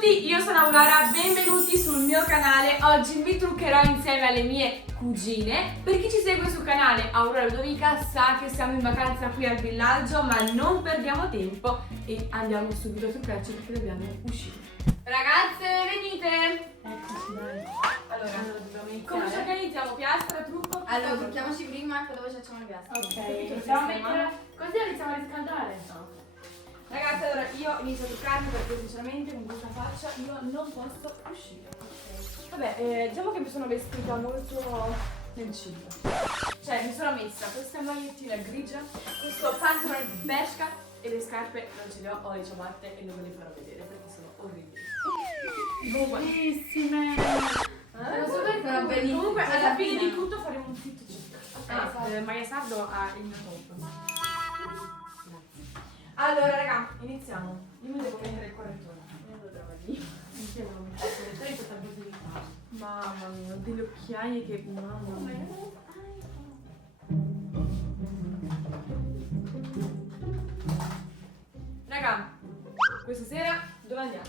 tutti, io sono Aurora, benvenuti sul mio canale. Oggi vi truccherò insieme alle mie cugine. Per chi ci segue sul canale Aurora Ludovica sa che siamo in vacanza qui al villaggio, ma non perdiamo tempo e andiamo subito a truccarci perché dobbiamo uscire. Ragazze, venite! Eccoci, dai. Allora, dobbiamo come iniziare. ci iniziamo? Piastra, trucco? Allora, trucchiamoci prima e poi dopo facciamo il piastra. Ok, Capito, iniziamo a sistema? mettere... Così iniziamo a riscaldare. Ragazzi, allora io inizio a truccarmi perché sinceramente con questa faccia io non posso uscire. Vabbè, diciamo che mi sono vestita molto nel cibo. Cioè mi sono messa questa magliettina grigia, questo pantalone di pesca e le scarpe non ce le ho le ciabatte e non ve le farò vedere perché sono orribili. Bellissime. Sono bellissime. Comunque Alla alla fine fine. di tutto faremo un fit check. Maia Sardo ha il mio top. Grazie. Allora raga, iniziamo. Io mi devo mettere il correttore. Insieme a un correttore in questa base di qua. Mamma mia, ho delle occhiaie che... Mamma mia. Raga, questa sera dove andiamo?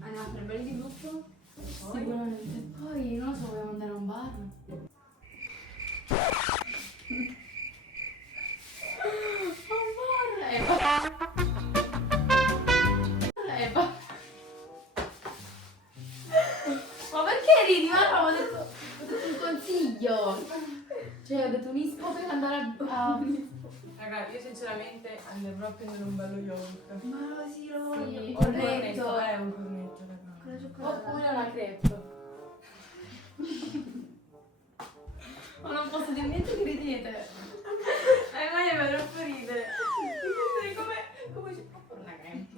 Andiamo a fare belli di gruppo. Sicuramente. Poi, non so, vogliamo andare a un bar? Ma perché ridi? Ma ho detto un consiglio. Cioè, ho detto un'ispo per andare a... Raga, io sinceramente andrò a prendere un bello yogurt. Ma sì, lo voglio. Sì. O un cornetto, un cornetto, raga. Con la cioccolata. Oppure una crepe. Ma non posso dire niente che ridete. Ma io mi troppo ridere. Come ci può fare una crepe?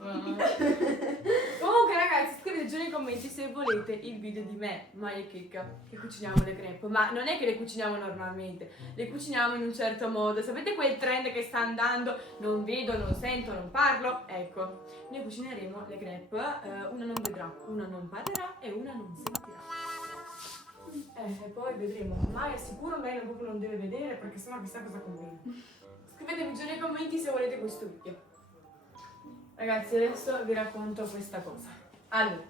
Comunque ragazzi, scrivete giù nei commenti se volete il video di me, Maya e Chicca, che cuciniamo le crepe. Ma non è che le cuciniamo normalmente, le cuciniamo in un certo modo. Sapete quel trend che sta andando? Non vedo, non sento, non parlo? Ecco, noi cucineremo le crepe, una non vedrà, una non parlerà e una non sentirà. E poi vedremo, Maya sicuro lei proprio non deve vedere perché sennò chissà cosa combina. Scrivetemi giù nei commenti se volete questo video. Ragazzi, adesso vi racconto questa cosa. Allora,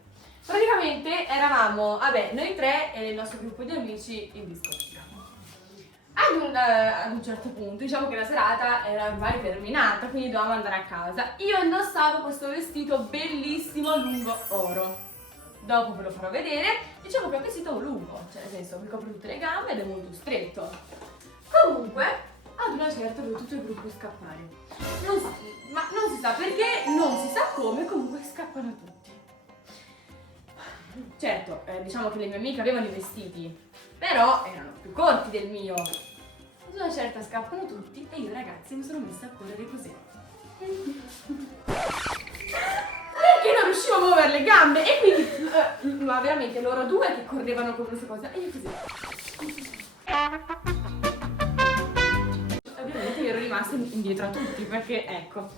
praticamente eravamo, vabbè, noi tre e il nostro gruppo di amici in discoteca. Ad un certo punto, diciamo che la serata era ormai terminata, quindi dovevamo andare a casa. Io indossavo questo vestito bellissimo lungo oro. Dopo ve lo farò vedere. Diciamo che è un vestito lungo, cioè nel senso mi copre tutte le gambe ed è molto stretto. Comunque, ad una certa vedo tutto il gruppo scappare. Ma non si sa perché, non si sa come, comunque scappano tutti. Certo, diciamo che le mie amiche avevano i vestiti, però erano più corti del mio. Ad una certa scappano tutti e io ragazzi mi sono messa a correre così. Perché non riuscivo a muovere le gambe e quindi, ma veramente loro due che correvano come questa cosa e io così. Ovviamente io ero rimasta indietro a tutti perché ecco.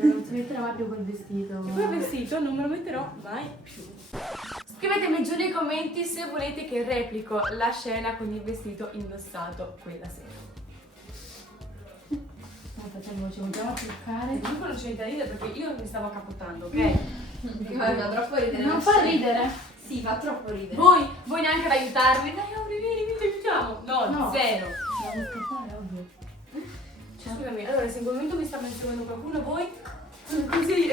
Non si metterà mai più quel vestito. E quel vestito non me lo metterò mai più. Scrivetemi giù nei commenti se volete che replico la scena con il vestito indossato quella sera. Ci vogliamo a truccare. Comunque non c'è niente da ridere perché io mi stavo capottando, ok? Fa troppo ridere. Non fa ridere. Sì, fa troppo ridere. Voi neanche ad aiutarmi. Dai, Auri, vieni, ti aiutiamo. No, No. zero. Dobbiamo scappare, ovvio. Scusami, allora se in quel momento mi sta inseguendo qualcuno, voi così, così.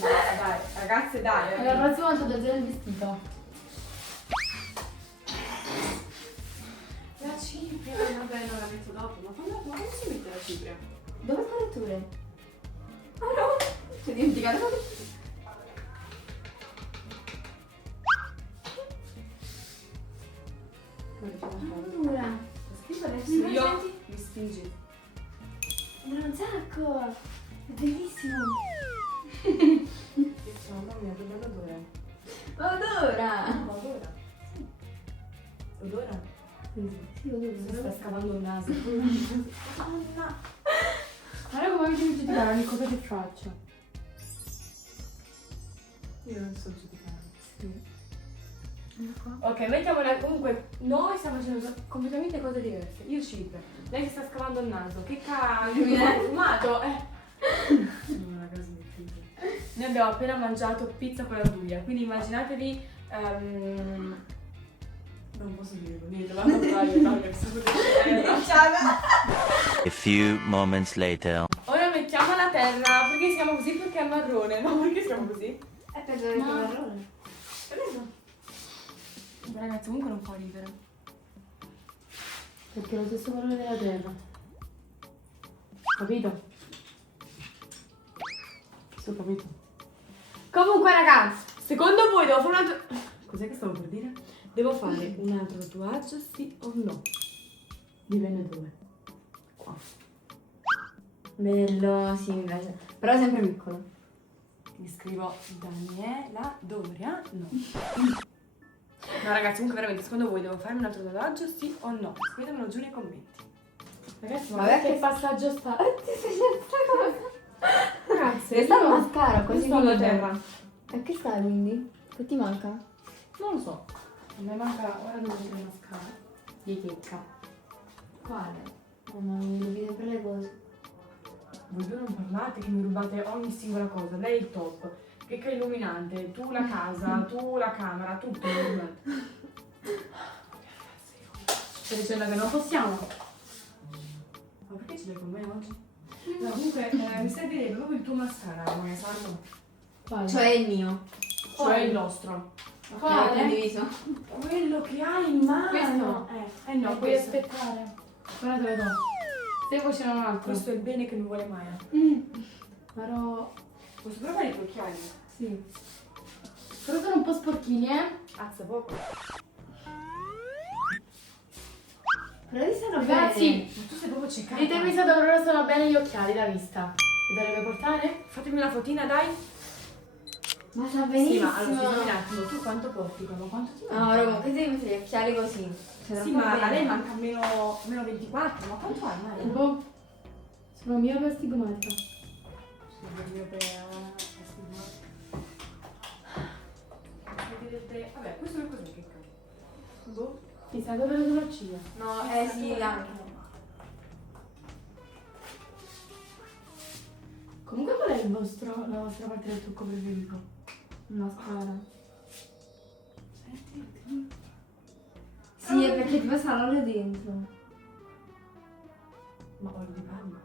Dai, ragazze, dai. Alla prossima volta da zero il vestito. La cipria, vabbè, non la metto dopo. Ma quando si mette la cipria? Dove il correttore? Ah no! Ti ho dimenticato. Allora. Lo scritto adesso Mi io senti? mi spingi. Sembra un sacco. È bellissimo. Mamma mia, che bello odore. Odora. Odora. Odora? Sì, odora. Si sta scavando il naso. Madonna. Guarda come mi devi giudicare ogni cosa che faccio. Io non so giudicare. Sì. Ok, mettiamola comunque. Noi stiamo facendo completamente cose diverse. Io cipria. Lei si sta scavando il naso. Che cazzo? Ho fumato. Non è una cosa difficile. Noi abbiamo appena mangiato pizza con la Giulia, quindi immaginatevi... non posso dirlo, niente, vado a fare, A few moments later. Ora mettiamo la terra, perché siamo così? Perché è marrone, no? Perché siamo così? Per dove Ma- marrone. Ragazzi, comunque non fa ridere. Perché è lo stesso colore della terra. Capito? Sì, capito. Comunque ragazzi, secondo voi devo fare un altro... Cos'è che stavo per dire? Devo fare un altro tatuaggio, sì o no? Dipende dove. Qua. Bello, sì, mi piace. Però sempre piccolo. Mi scrivo Daniela Doria, no. No ragazzi, comunque veramente, secondo voi devo farmi un altro tatuaggio, sì o no? Scrivetemelo giù nei commenti. Ragazzi, ma Vabbè, che che- passaggio sta? Ragazzi, Resta il io- mascara, così Questa è la dico. terra. E che sta quindi? Che ti manca? Non lo so. A me manca, ora devo mettere il mascara. Di checca. Quale? Ma mi devi sempre le cose. Voi due non parlate, che mi rubate ogni singola cosa. Lei il top, che è illuminante, tu la casa, tu la camera, tutto mi rubate. Stai dicendo che non possiamo? Ma perché ce l'hai con me oggi? No, comunque mi servirebbe proprio il tuo mascara, come sarlo. Quale? Cioè il mio. Cioè il nostro. Quale? Condiviso? Quello che hai in mano. Questo? No, No, puoi questo. aspettare. Ora te lo do. Se poi c'è un altro. Questo è il bene che mi vuole mai. Però... Posso provare i tuoi occhiali? Sì. Però sono un po' sporchini, Azza poco. Però ti stanno Ragazzi, bene. Ma tu sei proprio ciccata. ditemi se da loro sono bene gli occhiali da vista. Li dovrebbe portare? Fatemi una fotina, dai. Ma sta Sì, benissimo. ma allora scusami un attimo, tu quanto porti? Ma quanto ti manca? No, ora comunque devi mettere gli occhiali così. Cioè, Sì, troppo ma a bene. lei manca meno 24, ma quanto hai mai? Boh. Sono miope astigmatica. Sì, per mio vabbè, questo è cos'è che cazzo? Boh. Ti sa dove le sopracciglia? No, sì, anche. Comunque qual è la vostra parte del trucco preferito? Mascara. Senti. Sì, è perché tipo sa l'olio dentro. Ma olio di palma.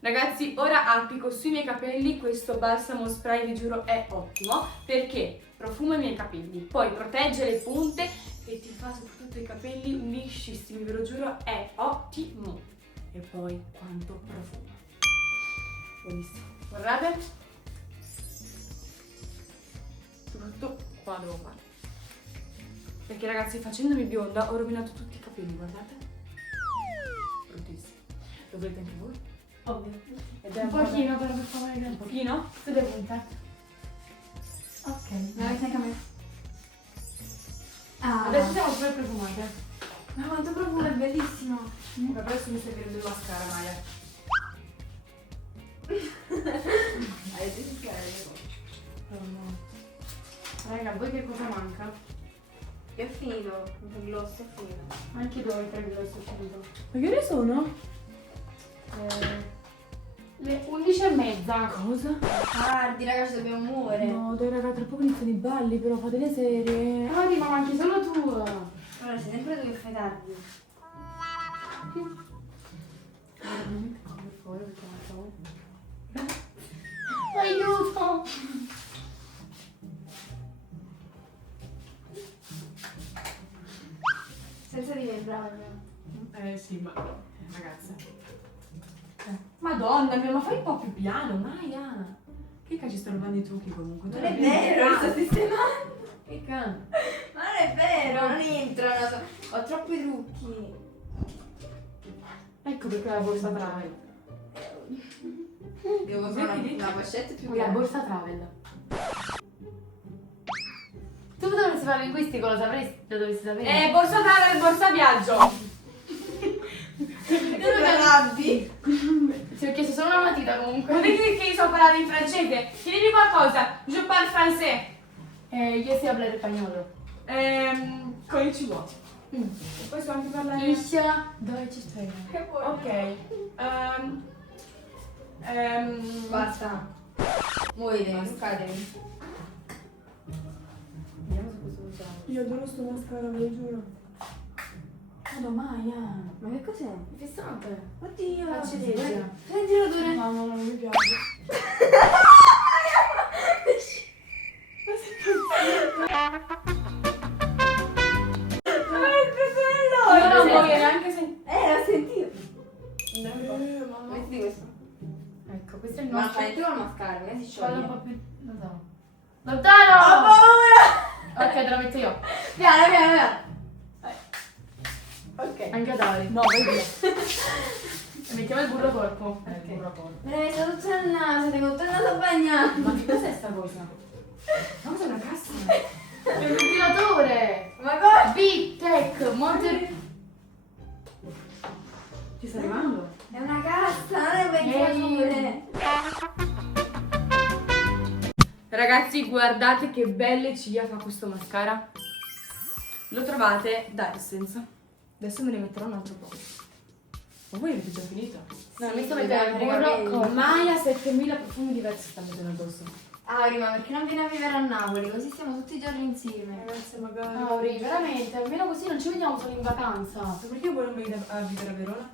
Ragazzi, ora applico sui miei capelli questo balsamo spray, vi giuro è ottimo perché profuma i miei capelli, poi protegge le punte e ti fa soprattutto i capelli liscissimi, ve lo giuro è ottimo. E poi quanto profuma. Buonissimo. Guardate. Soprattutto qua devo fare. Perché ragazzi, facendomi bionda ho rovinato tutti i capelli, guardate. Bruttissimo. Lo volete anche voi? Ovvio. Ed è Un pochino però per favore. Un pochino? Su le punte. Ok. Me la metti anche a me? Ah, Adesso siamo super profumate. ma quanto profumo, è bellissimo. Per adesso mi servirebbe il mascara, Maya. Hai detto Oh no. Raga, a voi che cosa manca? Io ho finito, il gloss è finito. Anche dove tre gloss ho finito. Ma che ore sono? Le 11:30. Cosa? Tardi, raga, ci dobbiamo muovere. No, dai raga, tra poco iniziano i balli, però fate le serie. Mari, ma manchi solo tu. Allora, sei sempre tu che fai tardi. Aiuto! Senza di me, brava. Sì, ma ragazze. Madonna mia, ma fai un po' più piano, Maya. Che cazzo ci stanno rubando i trucchi comunque? Non è vero, sto sistemando. Che cane? Ma non è vero, non entrano. Ho troppi trucchi. Ecco perché la borsa travel. Devo Cos'è fare che dici? una pochette più La grande. borsa travel. Tu dovresti fare linguistico, lo sapresti, lo dovresti sapere. Borsa travel, borsa viaggio. Tu non arrabbi. Ti ho chiesto solo una matita Ma comunque. vedi che io so parlare in francese? Chiedimi qualcosa. Je parle français. Io sei a parlare spagnolo. Con il cibo. E poi so anche parlare... Isha, dove ci stai? Ok. Basta. Muovete, fatevi. Vediamo se questo lo usiamo. Io adoro sto mascara, ve lo giuro. Oh, Maya. Ma che cos'è? Fissante. Oddio. La ciliegia. Prendi l'odore. No, no, non mi piace. Io non voglio neanche sentire. L'ho sentito. Mamma. Metti questo. Ecco, questo è il Ma nostro. fai tu col mascara, magari si Fallo un scioglie. po' più. Lontano. Lontano! Ho paura! Ok, te la metto io. Piano, piano, piano. Ok. Anche ad Ari. No, vai via. E mettiamo il burro corpo. Il burro corpo. Me l'hai messo tutto nel naso, tengo tutto il naso bagnato. Ma che cos'è sta cosa? Ma cos'è una cassa? È un ventilatore! Ma come? Big Tech Monte. Ci sta arrivando? È una cassa, non è un ventilatore. Ragazzi, guardate che belle ciglia fa questo mascara. Lo trovate da Essence. Adesso me ne metterò un altro po'. Ma voi avete già finito? No, mi sto Sì, mettendo il dai, burro capelli. con Maya 7000 profumi diversi sta mettendo addosso. Auri, ma perché non vieni a vivere a Napoli? Così stiamo tutti i giorni insieme. Ragazzi, magari. Auri, veramente, almeno così non ci vediamo solo in vacanza. Perché voi non venite a vivere a Verona?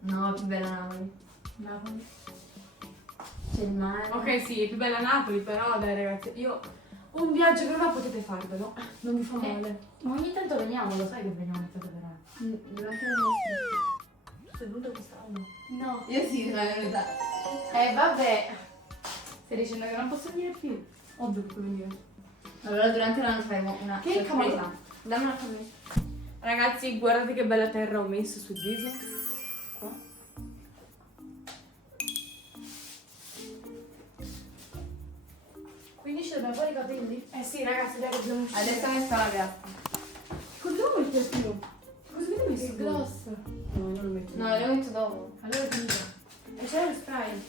No, più bella Napoli. Napoli. C'è il mare. Ok, sì, è più bella Napoli, però dai ragazzi, io un viaggio per me potete farvelo. Non vi fa male. Ma ogni tanto veniamo, lo sai che veniamo a Verona. Durante la nostra. Tu sei venuto quest'anno? No. Io sì, sono venuta. Vabbè. Stai dicendo che non posso venire più? Ovvio che puoi venire. Allora durante l'anno faremo una Che sorpresa. cavolo? Dammi una camisa. Ragazzi, guardate che bella terra ho messo sul viso. Qua. Quindi ci dobbiamo fare i capelli? Eh sì, ragazzi, dai, dobbiamo uscire. Adesso mi sta la piastra. Controlliamo il piattino. Cosa avete messo? Che gloss. No, io non lo metto. No, lo metto dopo. Allora è finito. E c'è lo spray.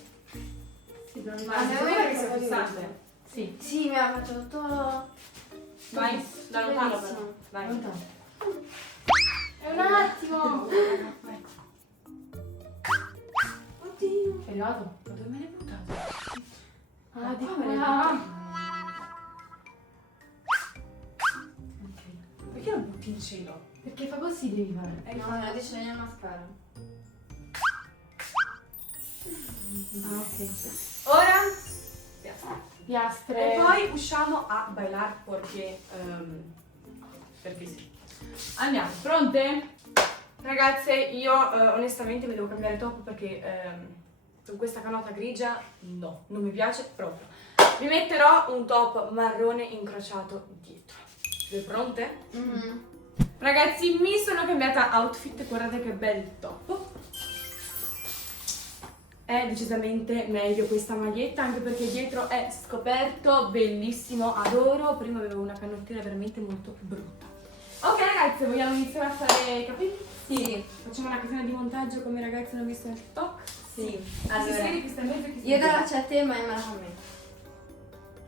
Sì, però Ma secondo me che sia fissante. Sì. Sì, me la faccio tutto. Vai, da lontano però. Bellissimo. Vai. Lontano. È un attimo. Oddio. È arrivato? Ma dove me l'hai buttato? Ah, di qua me l'hai qua. Ok. Perché non butti in cielo? Perché fa così devi fare. No, me la dice nel mascara. Ah, ok. Ora Piastre. e poi usciamo a bailar perché sì. Andiamo, pronte? Ragazze, io onestamente mi devo cambiare top perché con questa canota grigia no, non mi piace proprio. Vi metterò un top marrone incrociato dietro. Siete pronte? Ragazzi, mi sono cambiata outfit, guardate che bel top. È decisamente meglio questa maglietta anche perché dietro è scoperto, bellissimo, adoro. Prima avevo una canottiera veramente molto brutta. Ok ragazze, vogliamo iniziare a fare i capelli? Sì. Facciamo una casina di montaggio come i ragazzi hanno visto nel TikTok? Sì. Allora, Allora, chi si siede, chi sta in mezzo e chi sta io in te la mezzo. faccio a te, ma me la fa a me.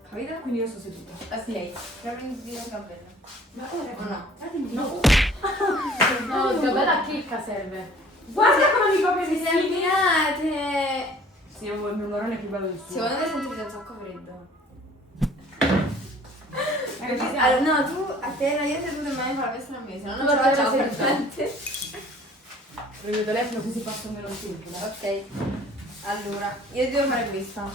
Capito? Quindi io sto seduta. Ok. Prendi il capello. Ma ora O no? Datemi No. No, che bella chicca serve. Guarda come mi copia i Si vestiti. abbinate. Sì, il mio marrone è più bello del suo. Secondo me sentite un sacco freddo. Ci siamo. Allora, no, tu a te, io seduto e mai fa la festa a me, se no non Tu ce a la te facciamo la per senti. niente. Prendo il telefono così passo meno il tempo. dai. Ok. Allora, io devo fare questa.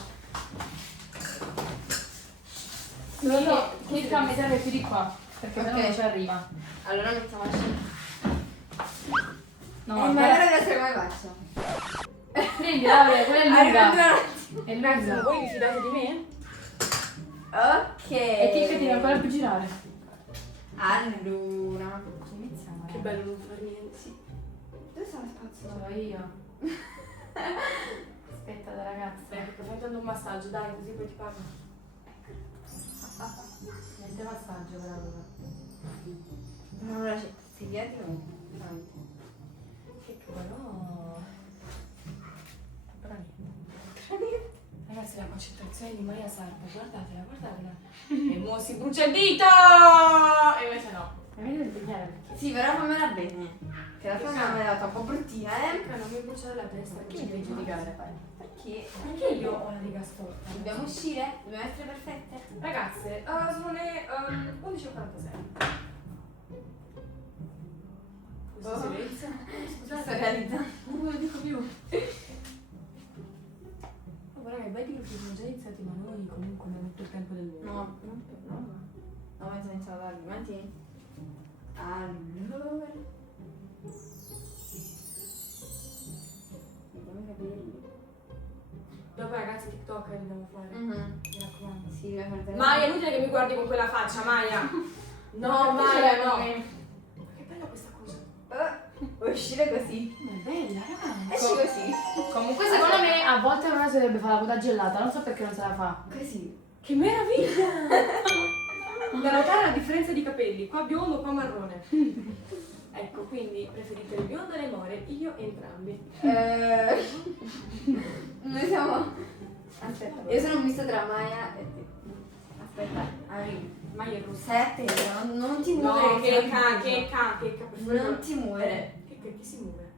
Io chicca a mettere più di qua. Perché Ok. sennò non ci arriva. Allora mettiamo la No, ma aspetta. allora deve essere come faccio. Prendi Laura, quella è Arriva lunga. un È Ragazzi, ma lunga. voi vi fidate di me? Ok. E chicca devi ancora più girare. Allora. Iniziamo. Che bello non fare niente. Sì. Dove sta la spazzola? Sono io. Aspetta da ragazza. Ecco, fai tanto un massaggio, dai, così poi ti parlo. Niente massaggio per allora. Allora c'è questi dietro. Veramente. Che cavolo. Però niente. Ragazzi, la concentrazione di Maria salta, guardatela, guardatela. E mo si brucia il dito! E invece no. E vedi il bigliare perché? Sì, però fammela bene. Che la tua me l'ha data un po' bruttina, Non mi bruciare la testa, Chi mi devi giudicare? Perché? Perché io ho la riga storta? Dobbiamo uscire? Dobbiamo essere perfette? Ragazze, sono le 11:46. Questo silenzio? Sto Scusate, realizzando. non lo dico più. Oh, raga, i belli che sono già iniziati, ma noi comunque abbiamo tutto il tempo del mondo. No, non più, no. No, ma senza darli, mantieni. Allora. Vediamo i capelli. Dopo ragazzi TikTok dobbiamo fare. Mi raccomando. Sì, la guarda. Maia, è inutile che mi guardi con quella faccia, Maia. No, Perché ce Maia, l'hai no. con me? Ma che bella questa cosa. Vuoi uscire così? Ma è bella, raga. Esci così. Comunque secondo me a volte una si dovrebbe fare la coda gelata, non so perché non se la fa. Così. Che meraviglia! Da notare la differenza di capelli, qua biondo, qua marrone. Ecco, quindi preferite il biondo e le more, io entrambi. Noi siamo. Aspetta, io sono un misto tra Maya e te. Aspetta, arrivi. Maia è rossa. Stai attenta, non ti muovere. No, che che per favore. Non ti muovere. Che si muove?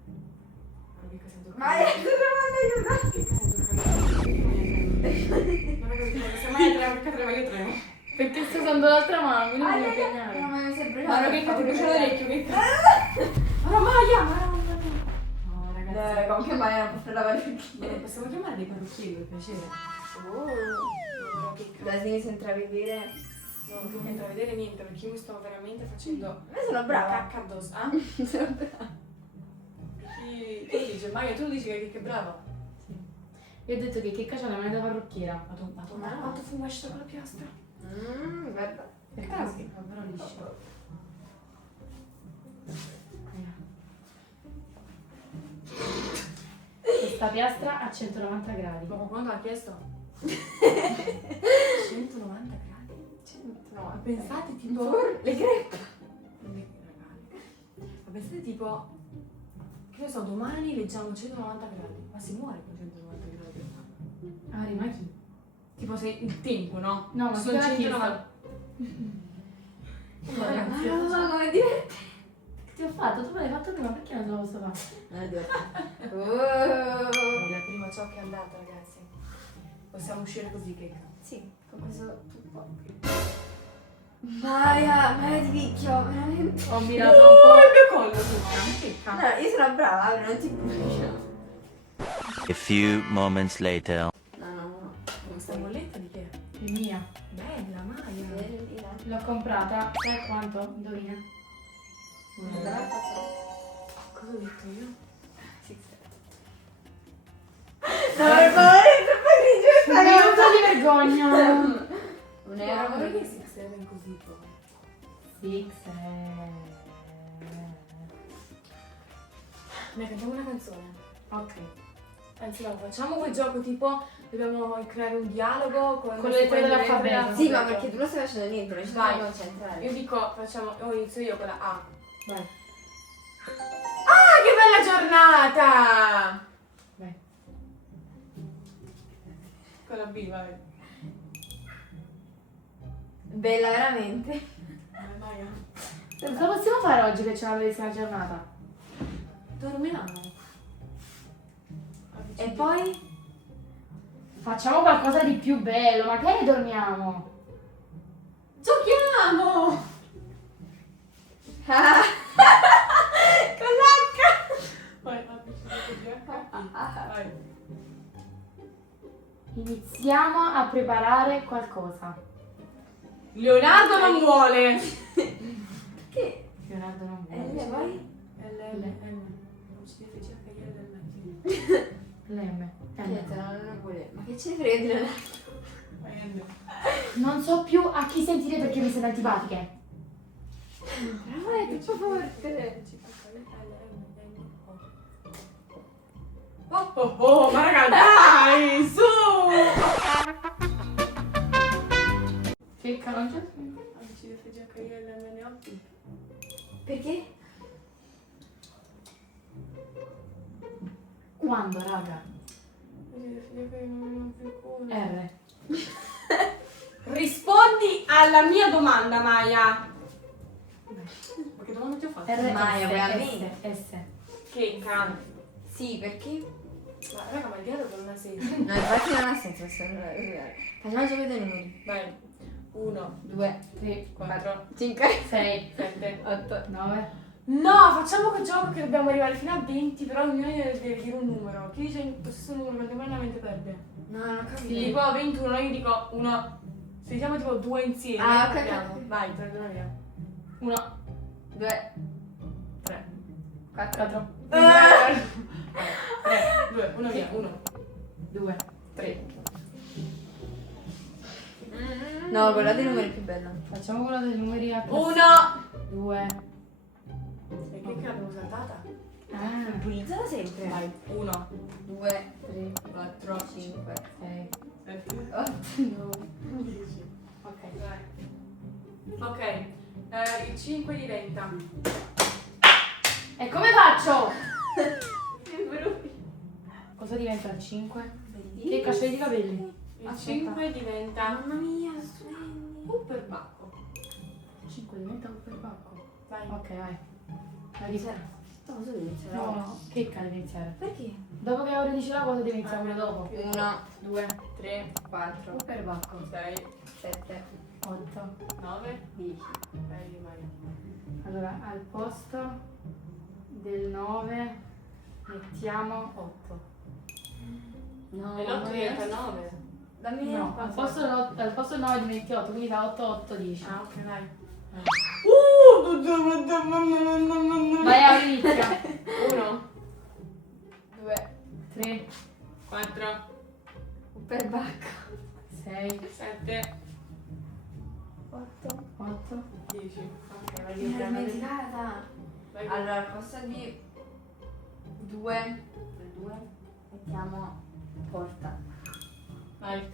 Ah, che sento il Maya, capello. sto trovando aiuto. Che sento il capello. Ma raga, se Maia trema, che trema, io tremo. Perché sto usando l'altra mano, quindi mi devo No, impegnare. ma mi sei Ma bruciata. che cazzo ti brucia l'orecchio, che cazzo? Ma Maia, no ragazzi. Comunque Maya non posso lavare il Ma non possiamo chiamare dei parrucchieri per piacere? Oh. Da sinistra intravedere. No, che entra a vedere niente perché io mi sto veramente facendo Ma sono brava. cacca addosso. Ah? Sono brava. Tu dici, Maia, tu dici che è brava. Io ho detto che Checca c'ha la mano da parrucchiera. Ma quanto fumo esce con la piastra? Guarda. Perché Ah, sì, però liscio. Questa piastra a 190 gradi. Ma quando l'ha chiesto? 190 gradi? No, Pensate tipo... le crepe. Ma pensate tipo... Che ne so, domani leggiamo 190 gradi. Ma si muore con 190 gradi. Ah, ma chi? Tipo se il tempo, no? No, ma sono chi te l'ha 190. Ragazzi, Ma come diventa? Che ti ho fatto? Tu me l'hai fatto prima, perché non te lo posso fare? Oh. la prima ciò che è andata, ragazzi. Possiamo uscire così, che Sì, con questo tutto. Maya di picchio, veramente. Ho mirato un po'. il mio collo, Checca. No, io sono brava, non ti brucio. A few moments later. No. Questa bolletta di che è? È mia. Bella, Maia. Bellina. L'ho comprata. Sai quanto? Indovina. Cosa ho detto io? No, per favore, è troppo grigio Un questa minuto cosa. di vergogna. Un Ma euro. guarda che si serve così poi. Six. Ne cantiamo una canzone. Ok. Anzi no, facciamo quel gioco tipo dobbiamo creare un dialogo con le lettere dell'alfabeto. Sì, ma perché tu non stai facendo niente, non ci Vai. devi concentrare. Io dico, facciamo, inizio io con la A. Vai. Ah, che bella giornata! Vai. Con la B, vai. Bella veramente. Maia. Cosa possiamo fare oggi che c'è una bellissima giornata? Dormiamo. E poi? Facciamo qualcosa di più bello, ma che dormiamo? Giochiamo! Ah. Con l'H! Vai, vai. Iniziamo a preparare qualcosa. Leonardo non vuole! Che? Leonardo non vuole. L, poi? L'M. Che non vuole. Ma che ce ne frega di Leonardo? Non so più a chi sentire perché mi siete antipatiche. Però è troppo forte. Oh, ma raga, dai, su! Che non Perché? Quando, raga? R. Rispondi alla mia domanda, Maia. Ma che domanda ti ho fatto? R. Maya, S, veramente? S. Che cane. Sì, perché? Ma raga, ma il dialogo non ha senso. No, infatti non ha senso. Facciamo il gioco dei numeri. Vai. 1, 2, 3, 4, 5, 6, 7. 8. 9. No, facciamo quel gioco che dobbiamo arrivare fino a 20, però ognuno deve dire un numero. Chi dice lo stesso numero contemporaneamente perde. No, non ho capito. Tipo 21, io dico 1. Se diciamo tipo 2 insieme. Ah, ok, perdiamo. ok. Vai, 3, 2, via. 1, 2, 3. 4. 3, 2, 1 via. 1, 2. 3. No, guardate i numeri più bello. Facciamo quello dei numeri a 1. 2. E che l'abbiamo saltata? Ah, Pulitela sempre. Vai. 1, 2, 3, 4, 5, 6, 7, 8, 9, 10. ok. Vai. Ok. Il 5 diventa. E come faccio? Il Cosa diventa il 5? Che cascia di capelli? 5 diventa. Mamma mia, stupendi. Per bacco. Il 5 diventa un per pacco. Vai. Ok, vai. La dico. No, cosa devi iniziare? No, no, che cane deve iniziare? Perché? Dopo che ora dici la cosa devi iniziare quello dopo. 1, 2, 3, 4, un per pacco. 6, 7, 8. 9. 10. Vai, Maria. Allora, al posto del 9 mettiamo 8. No, E l'8 diventa 9. Dammi No, al posto del 9 diventi 8, quindi da 8 8 10. Ah, ok, vai. Vai, apri, inizia. 1, 2, 3, 4, un per bacco. 6, 7, 8. 8. 10. Ok, vai, Mi ero vai. dimenticata. Vai. Allora, al posto di 2, mettiamo porta. Vai.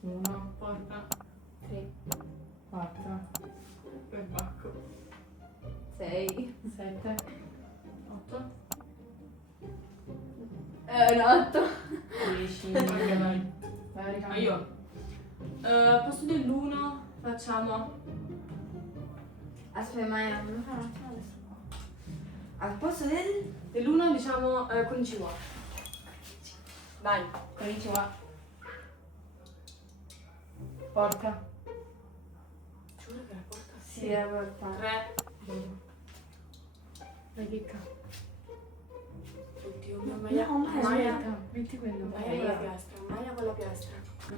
1, Porta. 3, 4, Per bacco. 6, 7, 8. no, 8. 10. Ok, vai. Vai, ricambio. Ma io. Al posto dell'1 facciamo. Aspetta, ma non fa un attimo adesso qua. Al posto del... Dell'1 diciamo Konnichiwa. Vai. Konnichiwa. Porta. Giuro che la porta. Sì, la porta. 3. Vai, chicca. Oddio mio, No, ma Maia. Aspetta, metti quello. Maia con la piastra. Maia con la piastra.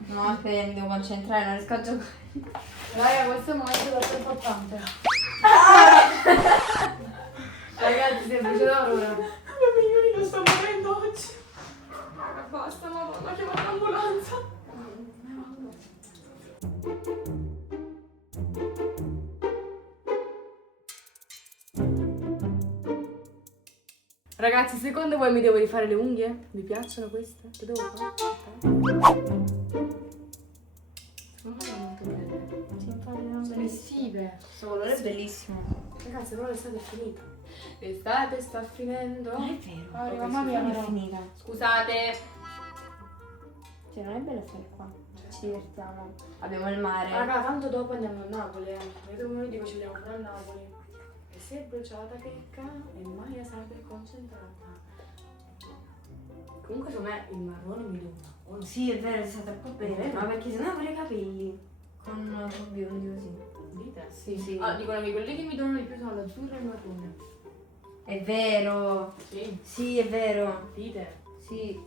No, aspetta, mi devo concentrare, non riesco a giocare. Raga, questo è un momento troppo importante. Ragazzi, si è bruciato l'ora. Mio migliorino sta morendo oggi. Raga, basta, madonna, chiama l'ambulanza. Ragazzi, secondo voi mi devo rifare le unghie? Vi piacciono queste? Che devo fare? Secondo me vanno molto bene. Sono estive. Questo colore è bellissimo. Ragazzi, però l'estate è finita. L'estate sta finendo. Non è vero. Ah, Ok, mamma mia, Non è però. finita. Scusate. Cioè, non è bello stare qua. Ci divertiamo. Abbiamo il mare. Raga, tanto dopo andiamo a Napoli. Vedo come dico, ci vediamo pure a Napoli. E si è bruciata checca e Maia sarebbe concentrata. Comunque secondo me il marrone mi dona. Oh, Sì, è vero, è stata troppo bene. Ma perché sennò avrei i capelli con biondi così. dite? Sì, Sì. Ah, dicono che quelli che mi donano di più sono l'azzurro e il marrone. È vero. Sì. Sì, è vero. Dite? Sì,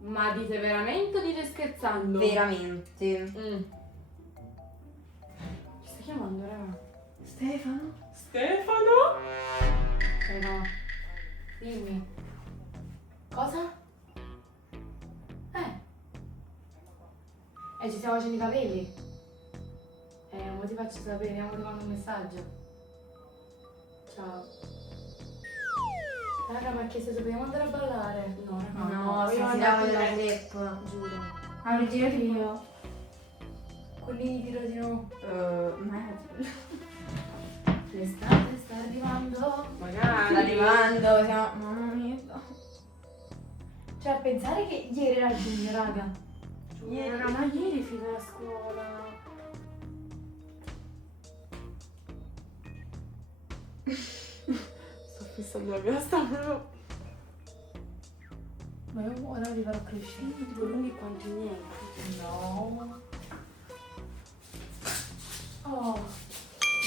Ma dite veramente o dite scherzando? veramente. Mm. Chi sta chiamando, raga? Stefano? Stefano? Però. Dimmi. Cosa? Ci stiamo facendo i capelli? Ora ti faccio sapere, vediamo ti mando un messaggio. Ciao. Raga, ma che se dobbiamo andare a ballare? No, raga, No, vogliamo stasera andare voglio a la ballare. clip. Giuro. Ah, girati io. Quelli di Rodino. Ma L'estate sta arrivando. Magari. sta arrivando, siamo... Mamma mia. Cioè, a pensare che ieri era giugno, raga. Raga, ma ieri fino a scuola. Sto fissando la piastra proprio. Ma io ora li farò crescere. Tipo lunghi quanti i miei. No. Oh,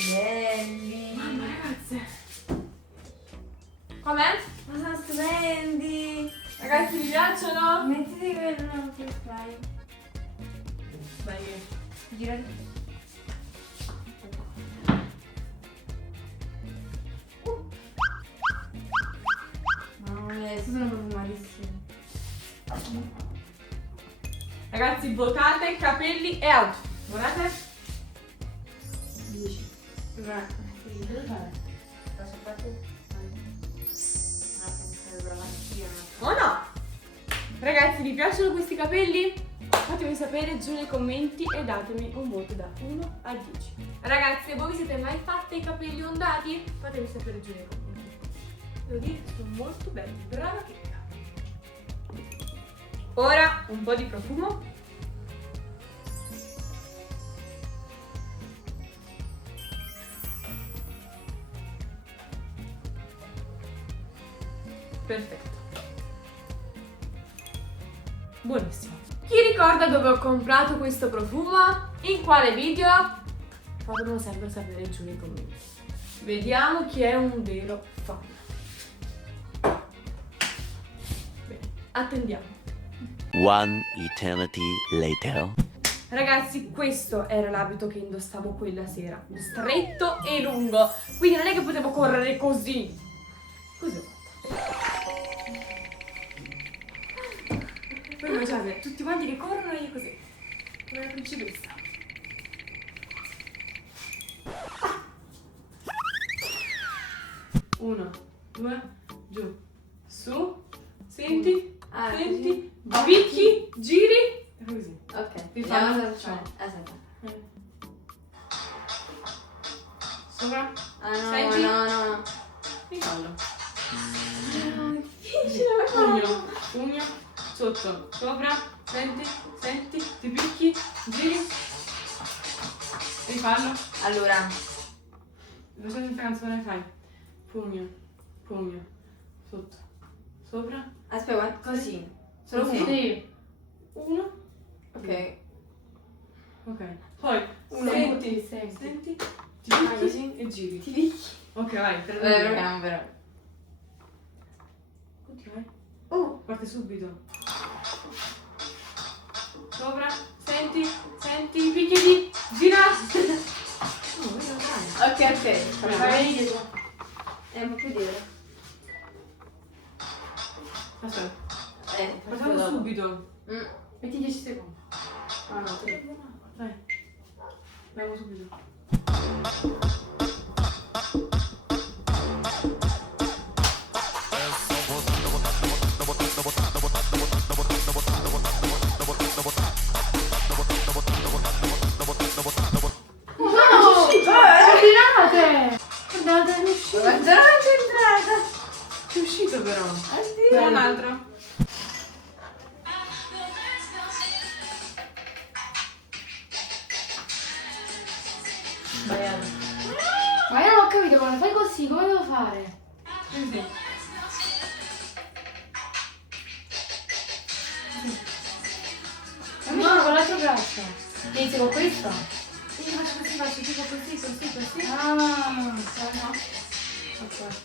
Belli. Mamma ragazze. Com'è? Ma sono stupendi. Ragazzi vi piacciono? Mettiti quello che fai. Dai. Girati. Mamma mia, questi sono profumatissimi. Ragazzi votate capelli e out. Votate? 10. Guarda, Che devo fare? faccio proprio. O no? Ragazzi vi piacciono questi capelli? Fatemi sapere giù nei commenti e datemi un voto da 1 a 10. Ragazzi, voi vi siete mai fatte i capelli ondati? Fatemi sapere giù nei commenti. Devo dire che sono molto belli, brava chicca. Ora un po' di profumo. Perfetto. Buonissimo. Chi ricorda dove ho comprato questo profumo? In quale video? Fatemelo sempre sapere giù nei commenti. Vediamo chi è un vero fan. Bene, attendiamo. One eternity later. Ragazzi, questo era l'abito che indossavo quella sera. Stretto e lungo. Quindi non è che potevo correre così. Così ho fatto. Voi immaginate tutti quanti che corrono e io così. Come una principessa. Uno, due, giù, su, senti, Ah, senti, così? picchi, giri e così. Ok, Vi vediamo fanno- cosa facciamo. Aspetta. Sopra, Ah no, Senti? no. rifallo. Difficile, Pugno, pugno, sotto, sopra, senti, senti, ti picchi, giri. Rifallo. Allora, Facendo questa canzone fai pugno, pugno, sotto, sopra, aspetta, guarda, così. solo Così. uno. Sì. Uno, Ok. ok. Poi Uno, senti, senti. senti, ti Ah, picchi così? e giri. Ti picchi? Ok, vai, per Proviamo però. Continua, Oh, parte subito. Sopra, senti, senti, picchiati, gira. No, vedo dai. ok. Fai dietro. Un po' più dietro. Aspetta, Facciamo partiamo dopo. subito. Mm. Metti 10 secondi. Ah no, 3. Dai, andiamo subito. Ordinate! Guardate, è uscito. Ma già non c'è entrata. È uscito però. Oddio. C'è un altro. Sbagliato. Ma io non ho capito, ma fai così, come devo fare? Così. Ma mi sono con l'altro braccio. Inizio con questo? Io faccio tipo così. Ah, no. Ok.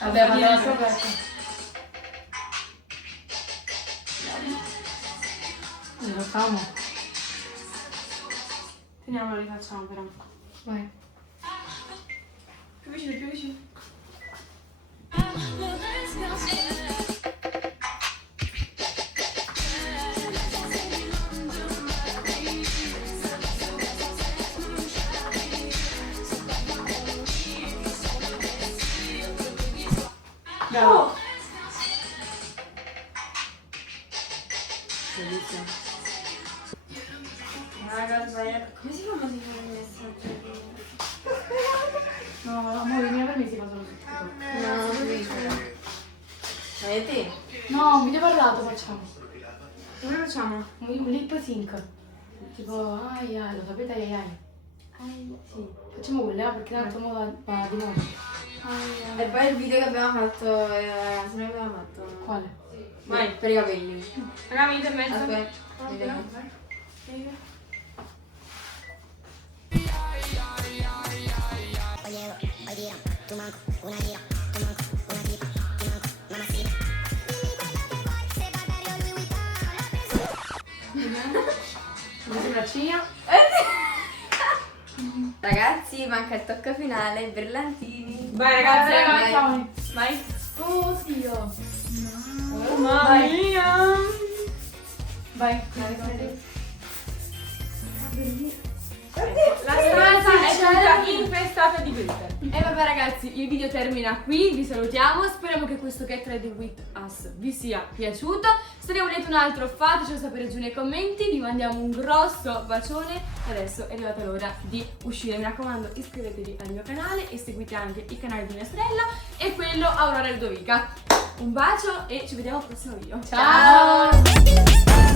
Vabbè, vado l'altro braccio. Lo facciamo. Teniamo, lo rifacciamo però. Vai. Più vicino, più vicino. Bravo. Bellissimo. Raga, ho sbagliato. Come si fa a modificare il messaggio? No, amore, vieni per me si fa solo su tutto. No, non riesco. Vedete? No, un video parlato facciamo. Come lo facciamo? Un lip sync. Tipo, ai ai, lo sapete ai ai? Sì. Facciamo quello, perché tanto mo va di moda. E poi il video che abbiamo fatto, la canzone che abbiamo fatto. Quale? Vai. Per i capelli. Raga, venite in mezzo. Aspetta, Ah, vediamo. Come sopracciglia? Ragazzi, manca il tocco finale, brillantini. Vai ragazzi, vai. vai. Vai. Oh, Dio. Mamma mia. Vai. La stanza è tutta infestata di glitter. E vabbè ragazzi, il video termina qui, vi salutiamo, speriamo che questo Get Ready With Us vi sia piaciuto. Se ne volete un altro fatecelo sapere giù nei commenti, vi mandiamo un grosso bacione e adesso è arrivata l'ora di uscire. Mi raccomando, iscrivetevi al mio canale e seguite anche il canale di mia sorella e quello Aurora Ludovica. Un bacio e ci vediamo al prossimo video. Ciao.